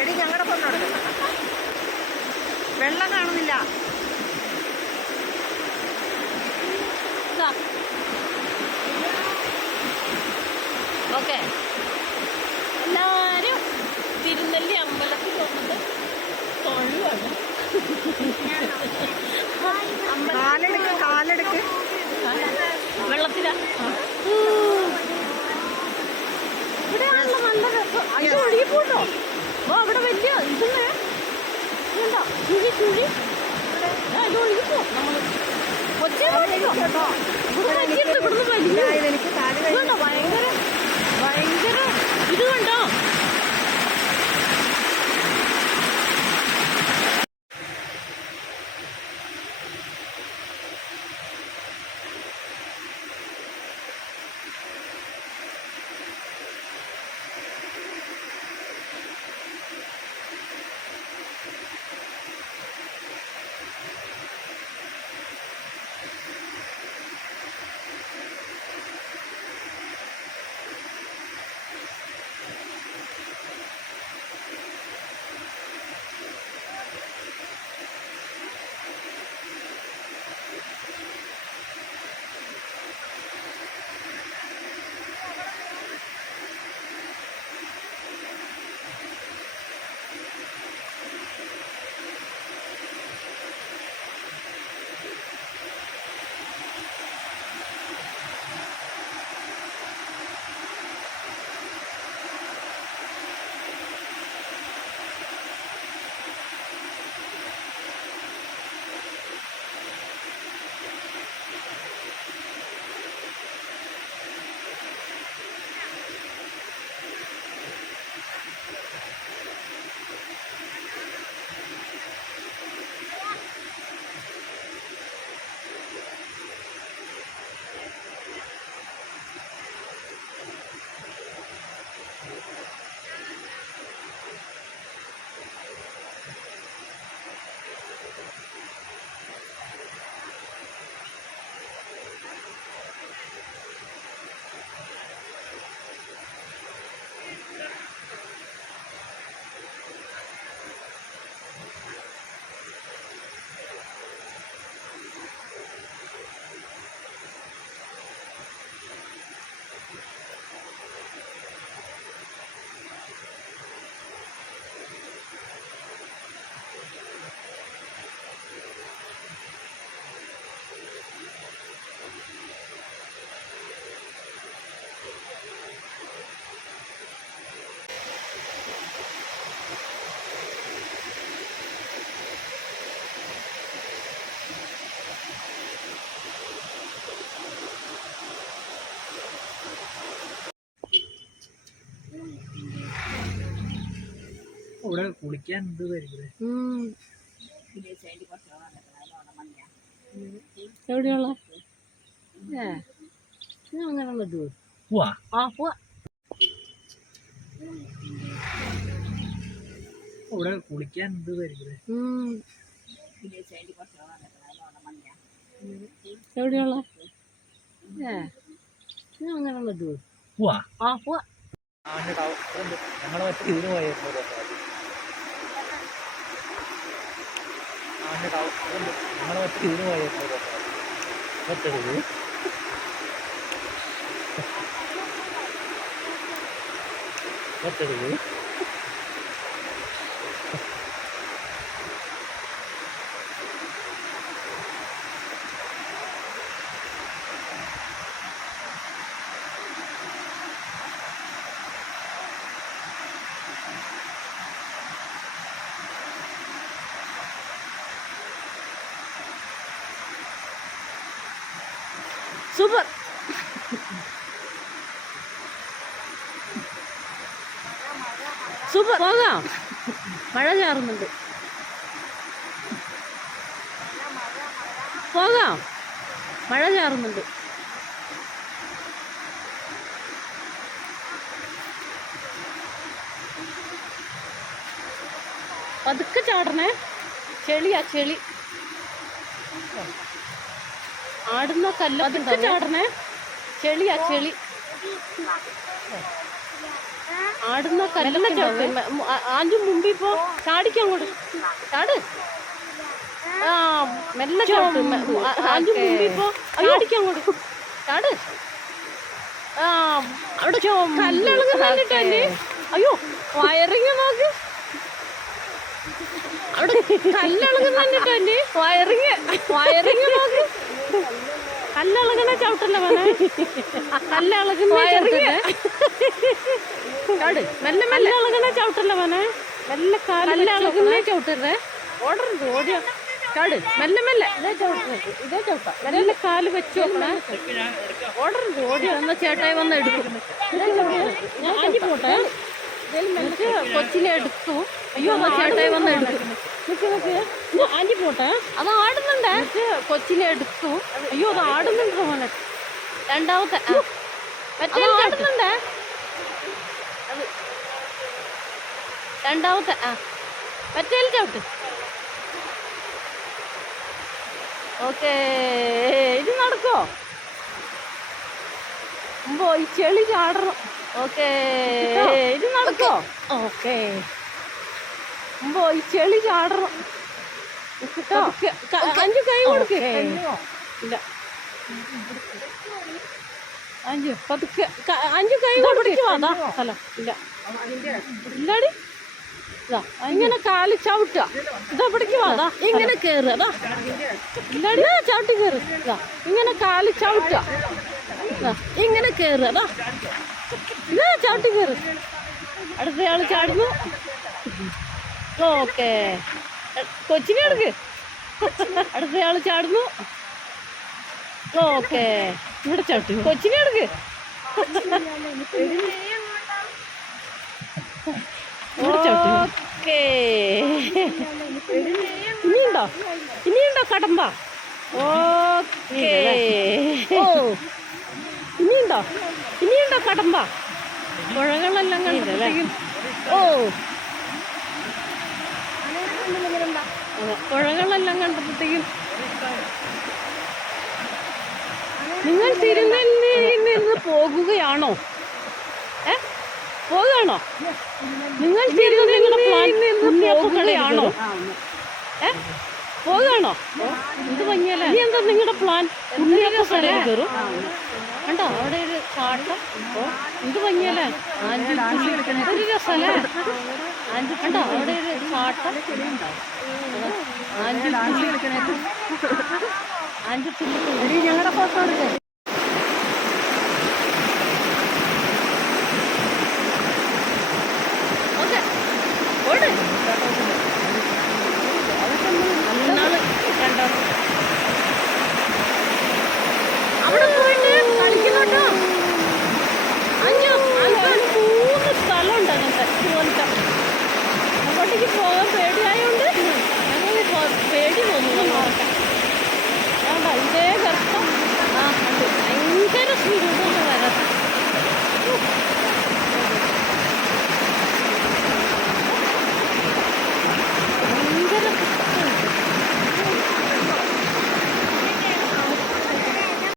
എടി ഞങ്ങളുടെ പൊന്നോട് വെള്ളം കാണുന്നില്ല. ഓക്കെ. എല്ലാവരും തിരുനെല്ലി അമ്പലത്തിൽ വന്നിട്ട് തൊഴിലാണ് കാലെടുക്ക് കാലെടുക്ക്. വെള്ളത്തിലാ. ഇവിടെയാണല്ലോ നല്ല രസം അയ്യോ ഒഴുകിപ്പോട്ടോ ഓ അവിടെ വലിയ ഇതുന്നേ ഇതുണ്ടോ? ചുഴി ചുഴി. ഇത് ഒഴുകി പോ നമ്മൾ. കൊച്ചി കേട്ടോ ഇവിടെ വലിയ ഭയങ്കര ഭയങ്കര ഇത് കണ്ടോ ഇവിടെ കുളിക്കാൻ എന്ത് വരുന്നത് എവിടെയുള്ള? ഏ. ഞാൻ അങ്ങനെ ഉള്ളത് പോവാ? ആ പോവാ. ഇവിടെ കുളിക്കാൻ എന്ത് വരുന്നത് എവിടെയുള്ള? അങ്ങനെ പോവാ? ആ പോവാ. ഞങ്ങളെ മറ്റേ ഇതിന് പോയിരുന്നു ഒരു വട്ടം. അവന്റെ ഞങ്ങളെ മറ്റേ ഇതിന് സൂപ്പർ സൂപ്പർ പോകാം. മഴ ചാറുന്നുണ്ട്. പോകാം. മഴ ചാറുന്നുണ്ട്. പതുക്കെ ചാടണേ. ചെളിയാ ചെളി. ആടുന്ന കല്ല്. പതുക്കെ ചാടണേ? ചെളിയാ ചെളി. ആടുന്ന കല്ല് മുമ്പ് മുമ്പി പോ കൊടു ചാട്. ആ മെല്ലെ ചവിട്ട് മുമ്പ് മുമ്പി പോ കൊടു ചാട്. ആ അവിടെ കല്ലിളകുന്നിട്ടല്ലേ അയ്യോ. വയറിങ് നോക്ക്. അവിടെ കല്ലിളകുന്നിട്ടല്ലേ വയറിങ്. വയറിങ് നോക്ക്. കല്ലിളകണ ചവിട്ടല്ലേ വേണേ കല്ലിളകുന്ന ചവിട്ടല്ലേ ചാട് മെല്ലെ മെല്ലെ. ഇളകണ ചവിട്ടല്ലേ വേണേ മെല്ലെ കല്ലിളകുന്ന ഓടരുത് ഓടിയ. ചാട്. മെല്ലെ മെല്ലെ. ഇതേ ചവിട്ടേ ഇതേ ചവിട്ട. മെല്ലെ കാൽ വെച്ച് നോക്കണേ ഓടരുത് ഓടിയ. എന്നാ ചേട്ടായി വന്ന് എടുക്കും. ആഞ്ഞി പോട്ടെ? കൊച്ചിനെ എടുത്തു. അയ്യോ ചേട്ടായി വന്ന് എടുക്കും. ആഞ്ഞി പോട്ടെ? അത് ആടുന്നുണ്ടേ. കൊച്ചിനെ എടുത്തു. അയ്യോ അത് ആടുന്നുണ്ട് മോനെ? രണ്ടാമത്തെ. മറ്റേ ആടുന്നുണ്ട്. രണ്ടാമത്തെ ആ. മറ്റേ ചവിട്ട് ഓക്കേ ഇത് നടക്കോ? മുമ്പോ ഈ ചെളി ചാടണം. ഓക്കേ ഇത് നടക്കോ? ഓക്കേ. മുമ്പോ ഈ ചെളി ചാടണം. അഞ്ചു കൈ കൊടുക്കേ. ഇല്ല. അഞ്ചു. പതുക്കെ. അഞ്ചു കൈ കൊടുക്കുക അതാ സ്ഥലം ഇല്ല. ഇല്ലാടി. ഇതാ. ഇങ്ങനെ കാൽ ചവിട്ടുക. ഇതാ പിടിക്കുക അതാ ഇങ്ങനെ കയറുക അതാ. ഇല്ലാടി. ചവിട്ടി കയറ് ഇതാ. ഇങ്ങനെ കാൽ ചവിട്ടുക. ഇതാ. ഇങ്ങനെ കയറുക അതാ. ഇതാ ചവിട്ടി കയറ് അടുത്തയാൾ ചാടുന്നു. ഓക്കേ. കൊച്ചിനെ എടുക്ക്. അടുത്തയാൾ ചാടുന്നു. ഓക്കേ. ഇവിടെ ചവിട്ടി കൊച്ചിനെ എടുക്ക്. ഓക്കേ. ഇനിയുണ്ടോ? ഇനിയുണ്ടോ കടമ്പ? ഓക്കെ. ഓ. ഇനിയുണ്ടോ? ഇനിയുണ്ടോ കടമ്പ? പുഴകളെല്ലാം കണ്ടപ്പോഴത്തേക്കും ഓ അതെ, പുഴകളെല്ലാം കണ്ടപ്പോഴത്തേക്കും നിങ്ങൾ തിരുനെല്ലിയിൽ നിന്ന് പോകുകയാണോ? ഏ? പോകുകയാണോ? നിങ്ങൾ തിരുനെല്ലിയിൽ നിന്ന് പോകുകയാണോ? ഏ? പോകുകയാണോ? എന്ത് ഭംഗിയല്ലേ? എന്താ നിങ്ങളുടെ പ്ലാൻ ഉണ്ണിയൊക്കെ സ്ഥലം കയറും. കണ്ടോ? അവിടെ ഒരു ചാട്ടം ഓ എന്ത് ഭംഗിയല്ലേ? ഒരു രസമല്ലേ? കണ്ടോ? അവിടെ ഒരു ചാട്ടം ആഞ്ചി ആഞ്ചി ഞങ്ങളുടെ